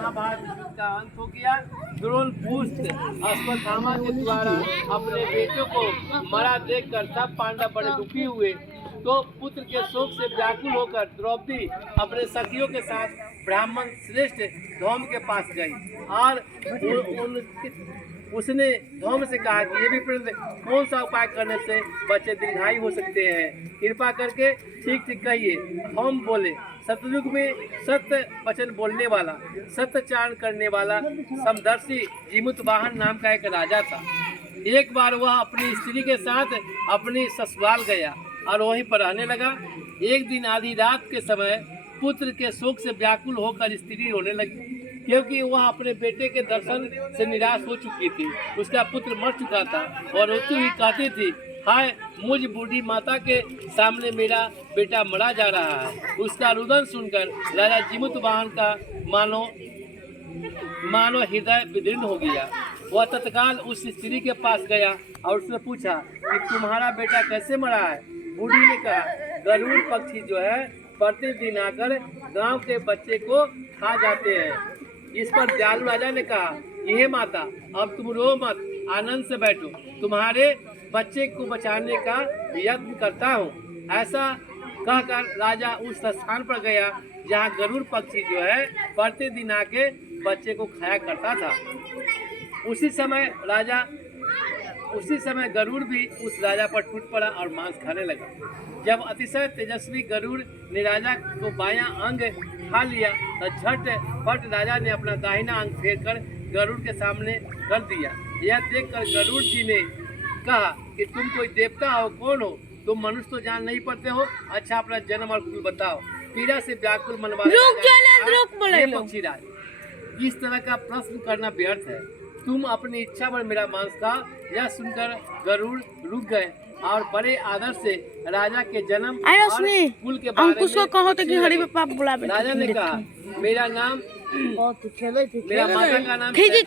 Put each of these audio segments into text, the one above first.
महाभारत का अंत हो गया। द्रोण पुत्र अश्वत्थामा के द्वारा अपने बेटों को मरा देखकर सब पांडव बड़े दुखी हुए। तो पुत्र के शोक से व्याकुल होकर द्रौपदी अपने सखियों के साथ ब्राह्मण श्रेष्ठ धौम के पास गई और उसने धौम से कहा कि ये भी कौन सा उपाय करने से बच्चे दीर्घायु हो सकते हैं, कृपा करके ठीक ठीक कहिए। धौम बोले, सतयुग में सत्य वचन बोलने वाला, सत्यचारण करने वाला समदर्शी जीमूतवाहन नाम का एक राजा था। एक बार वह अपनी स्त्री के साथ अपनी ससुराल गया और वहीं पर रहने लगा। एक दिन आधी रात के समय पुत्र के शोक से व्याकुल होकर स्त्री रोने लगी, क्योंकि वह अपने बेटे के दर्शन से निराश हो चुकी थी। उसका पुत्र मर चुका था और रोती हुई कहती थी, हाय मुझ बूढ़ी माता के सामने मेरा बेटा मरा जा रहा है। उसका रुदन सुनकर राजा जीमूतवाहन का मानो हृदय विदीर्ण हो गया। वह तत्काल उस स्त्री के पास गया और उसने पूछा कि तुम्हारा बेटा कैसे मरा है। बूढ़ी ने कहा, गरुड़ पक्षी जो है प्रतिदिन आकर गांव के बच्चे को खा जाते हैं। इस पर दयालु राजा ने कहा, हे माता, अब तुम रो मत, आनंद से बैठो, तुम्हारे बच्चे को बचाने का यत्न करता हूँ। ऐसा कहकर राजा उस स्थान पर गया जहाँ गरुड़ पक्षी जो है प्रतिदिन आके बच्चे को खाया करता था। उसी समय गरुड़ भी उस राजा पर टूट पड़ा और मांस खाने लगा। जब अतिशय तेजस्वी गरुड़ ने राजा को बायां अंग खा लिया तो झटपट राजा ने अपना दाहिना अंग फेरकर गरुड़ के सामने कर दिया। यह देखकर गरुड़ जी ने कहा कि तुम कोई देवता हो, कौन हो तुम? मनुष्य तो जान नहीं पाते हो। अच्छा, अपना जन्म और कुल बताओ। पीड़ा से व्याकुल मन वाले पक्षीराज, इस तरह का प्रश्न करना व्यर्थ है। तुम अपनी इच्छा पर मेरा मांस खा। यह सुनकर गरुड़ रुक गए और बड़े आदर से राजा के जन्म और कुल के बारे में राजा ने कहा, मेरा नाम मेरा माता का नाम मेरे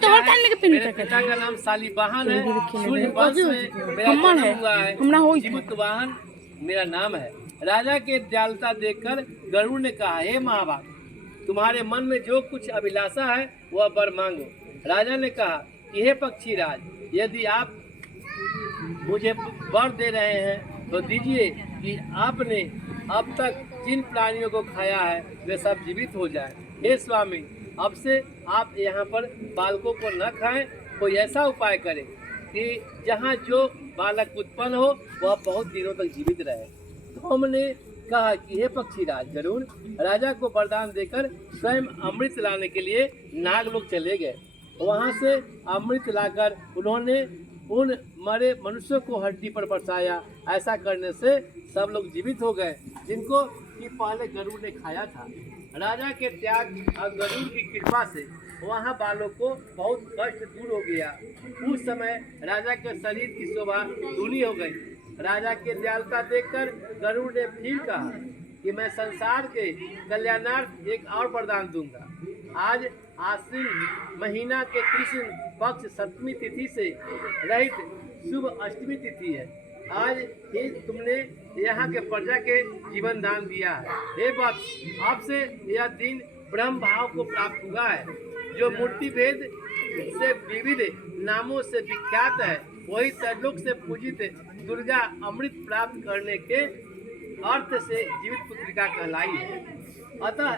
पिता का नाम शालिवाहन है। सूर्य वंश में मेरा जन्म हुआ है। जीमूतवाहन मेरा नाम है। राजा के दयालुता देखकर गरुड़ ने कहा, हे महाभाग, तुम्हारे मन में जो कुछ अभिलाषा है वह वर मांगो। राजा ने कहा कि हे पक्षीराज, यदि आप मुझे वर दे रहे हैं तो दीजिए कि आपने अब तक जिन प्राणियों को खाया है वे सब जीवित हो जाएं। हे स्वामी, अब से आप यहाँ पर बालकों को न खाएं। कोई ऐसा उपाय करें कि जहाँ जो बालक उत्पन्न हो वह बहुत दिनों तक जीवित रहे। तो हमने कहा कि हे पक्षीराज, गरुड़ राजा को वरदान देकर स्वयं अमृत लाने के लिए नागलोक चले गए। वहाँ से अमृत लाकर उन्होंने उन मरे मनुष्यों को हड्डी पर बरसाया। ऐसा करने से सब लोग जीवित हो गए जिनको कि पहले गरुड़ ने खाया था। राजा के त्याग और गरुड़ की कृपा से वहाँ बालों को बहुत कष्ट दूर हो गया। उस समय राजा के शरीर की शोभा दूनी हो गई। राजा के दयालुता देखकर गरुड़ ने फिर कहा कि मैं संसार के कल्याणार्थ एक और वरदान दूंगा। आज आश्विन महीना के कृष्ण पक्ष सप्तमी तिथि से रहित शुभ अष्टमी तिथि है। आज ही तुमने यहाँ के प्रजा के जीवन दान दिया है। हे वत्स, आपसे यह दिन ब्रह्म भाव को प्राप्त हुआ है। जो मूर्ति भेद से विविध नामों से विख्यात है, वही तरलोक से पूजित दुर्गा अमृत प्राप्त करने के अर्थ से जीवित पुत्रिका कहलाई है। अतः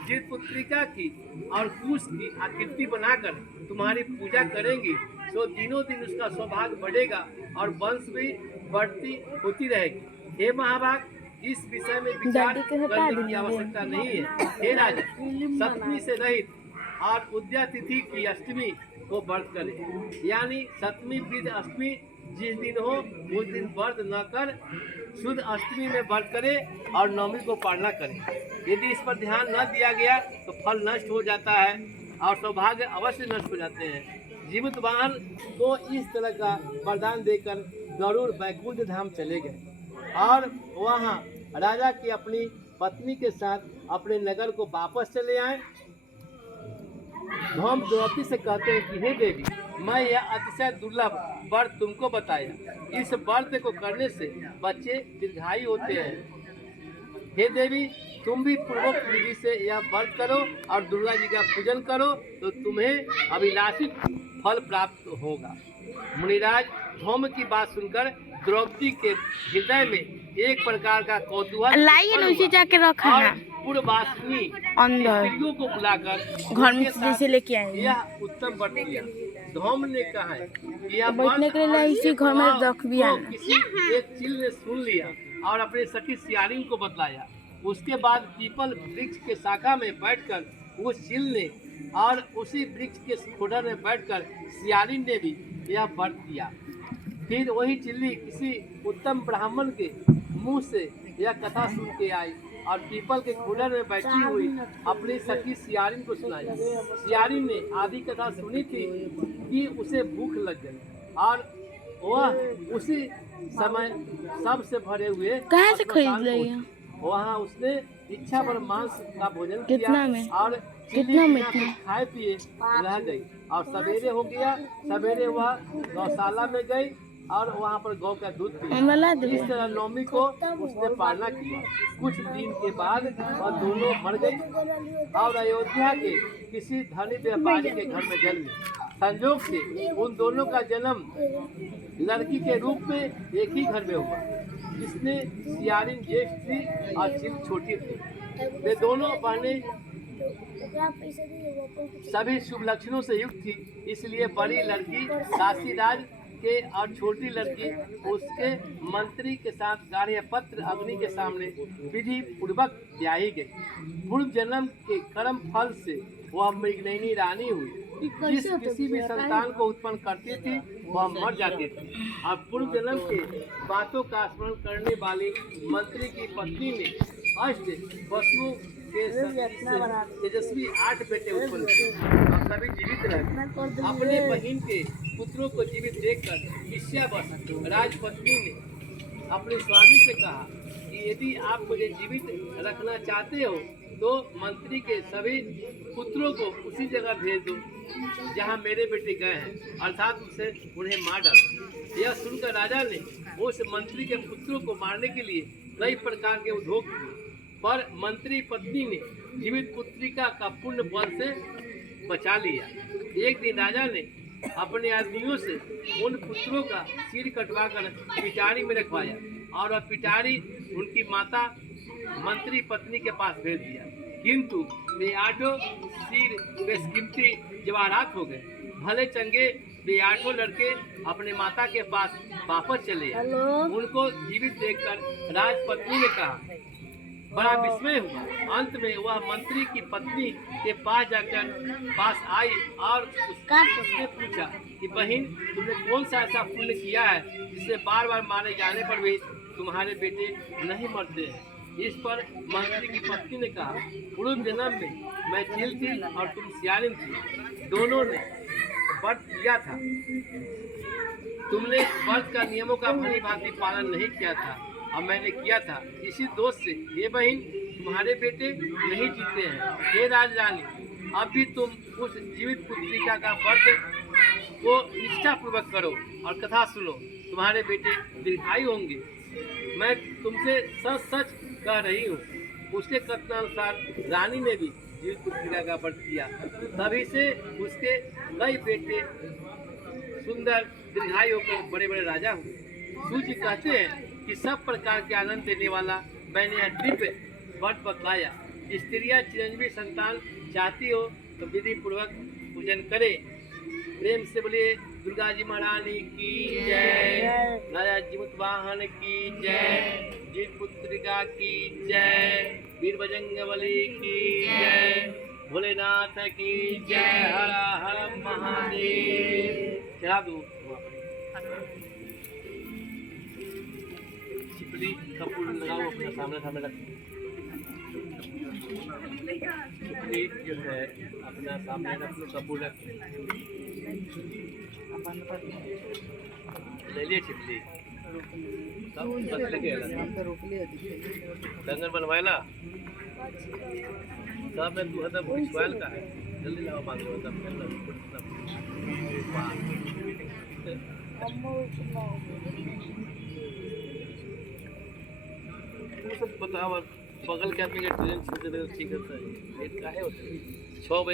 जीवित पुत्रिका की और कुश की आकृति बनाकर तुम्हारी पूजा करेंगी तो दिनों दिन उसका सौभाग्य बढ़ेगा और वंश भी बढ़ती होती रहेगी। हे महाभाग, इस विषय में विचार करने की आवश्यकता नहीं है। हे राजा, सप्तमी से रहित और उद्या तिथि की अष्टमी को व्रत करें, यानी सप्तमी वृद्ध अष्टमी जिस दिन हो उस दिन व्रत न कर शुद्ध अष्टमी में व्रत करें और नवमी को पालना करें। यदि इस पर ध्यान न दिया गया तो फल नष्ट हो जाता है और सौभाग्य अवश्य नष्ट हो जाते हैं। जीमूतवाहन को इस तरह का वरदान देकर गरुड़ वैकुंठ धाम चले गए और वहाँ राजा की अपनी पत्नी के साथ अपने नगर को वापस चले आए। हम द्रौपदी से कहते हैं कि हे देवी, मैं यह अतिशय दुर्लभ व्रत तुमको बताया। इस व्रत को करने से बच्चे दीर्घायु होते हैं हे देवी, तुम भी पूर्वोक्त विधि से यह व्रत करो और दुर्गा जी का पूजन करो तो तुम्हें अभिलाषित फल प्राप्त होगा। मुनिराज धौम की बात सुनकर द्रौपदी के हृदय में एक प्रकार का कौतूहल लाइए ना उसे जाके रखा और ना पूर्ववासिनी अंदर स्त्रियों को बुलाकर घर में उनके साथ जैसे लेके आए यह उत्तम व्रत किया। धौम ने कहा है कि यह बैठने के लिए इसी घर में रख भी आना। किसी एक चील ने सुन लिया और अपने सखी सियारिन को बतलाया। उसके बाद पीपल वृक्ष के शाखा में बैठकर उस चील ने और उसी वृक्ष के खोडर में बैठकर सियारिन ने भी यह व्रत किया। फिर वही चिल्ली किसी उत्तम ब्राह्मण के मुंह से यह कथा सुन के आई और पीपल के खोडर में बैठी हुई अपनी सखी सियारिन को सुनाई। सियारिन ने आधी कथा सुनी थी कि उसे भूख लग गई और वह उसी समय सबसे भरे हुए कहाँ से खरीद ली है? वहाँ उसने इच्छा पर मांस का भोजन कितना किया में? और कितना में थी? खाए पिए रह गई और सवेरे हो गया। सवेरे वह गौशाला में गई और वहाँ पर गौ का दूध पिया। इस तरह नवमी को उसने पालना किया। कुछ दिन के बाद वह दोनों मर गई और अयोध्या के किसी धनी व्यापारी के घर में जन्मी। संजोग से उन दोनों का जन्म लड़की के रूप में एक ही घर में हुआ, जिसमें सियारिन ज्येष्ठ थी और चिल छोटी थी। वे दोनों बहनें सभी शुभ लक्षणों से युक्त थी, इसलिए बड़ी लड़की काशीराज के और छोटी लड़की उसके मंत्री के साथ गाढ़े पत्र अग्नि के सामने विधि पूर्वक ब्याही गई। पूर्व जन्म के कर्म फल से वह मृगनयनी रानी हुई। जिस किसी भी संतान को उत्पन्न करती थी वह मर जाती थी और पूर्व जन्म के बातों का स्मरण करने वाली मंत्री की पत्नी ने अष्ट वसुओं के तेजस्वी 8 बेटे उत्पन्न किए और सभी जीवित रहे। अपने बहन के पुत्रों को जीवित देखकर ईर्ष्यावश राजपत्नी ने अपने स्वामी से कहा कि यदि आप मुझे जीवित रखना चाहते हो तो मंत्री के सभी पुत्रों को उसी जगह भेज दो जहां मेरे बेटे गए हैं, अर्थात उसे उन्हें मार डालो। यह सुनकर राजा ने उस मंत्री के पुत्रों को मारने के लिए कई प्रकार के उद्योग किए, पर मंत्री पत्नी ने जीवित पुत्रिका का पुण्य बल से बचा लिया। एक दिन राजा ने अपने आदमियों से उन पुत्रों का सिर कटवाकर पिटारी में रखवाया और वह पिटारी उनकी माता मंत्री पत्नी के पास भेज दिया, किंतु वे 8 सिर बेशकीमती जवाहरात हो गए। भले चंगे वे 8 लड़के अपने माता के पास वापस चले आए। उनको जीवित देखकर राजपत्नी ने कहा, बड़ा विस्मय हुआ। अंत में वह मंत्री की पत्नी के पास आई और उससे पूछा कि बहन, तुमने कौन सा ऐसा पुण्य किया है जिससे बार बार मारे जाने पर भी तुम्हारे बेटे नहीं मरते हैं। इस पर मंत्री की पत्नी ने कहा, पूर्व जन्म में मैं चील थी और तुम सियारिन थी। दोनों ने व्रत किया था। तुमने व्रत का नियमों का भली भांति पालन नहीं किया था और मैंने किया था। इसी दोष से ये बहन तुम्हारे बेटे नहीं जीते हैं। हे राजरानी, अब भी तुम उस जीवित पुत्रिका का व्रत को निष्ठा पूर्वक करो और कथा सुनो, तुम्हारे बेटे दीर्घायु होंगे। मैं तुमसे सच सच कह रही हूँ। उसके कथनानुसार रानी ने भी जीवित पुत्रिका का व्रत किया, तभी से उसके कई बेटे सुंदर दीर्घायु होकर बड़े बड़े राजा हुए। सूर्य कहते हैं कि सब प्रकार के आनंद देने वाला मैंने यह दिव्य व्रत बतलाया। स्त्रियां चिरंजीवी संतान चाहती हो तो विधि पूर्वक पूजन करे। प्रेम से बोलिए दुर्गा जी महारानी की जय, राजा जीमुत वाहन की जय, जीत पुत्रिका की जय, वीर बजरंगबली की जय, भोलेनाथ की जय। हर हर महादेव। चढ़ा दो छिपली कपूर लगाओ अपने सामने सामने रख। छिपली जो है अपना सामने रख लो, कपूर रख ले लिए छिपली सब लगे डंगर बनवाएला सब में 2000 का है। जल्दी लाओ मांगो सब बताओ बगल के आदमी के ट्रेन छूट जाता है ठीक होता है लेट काहे होता है 6 बजे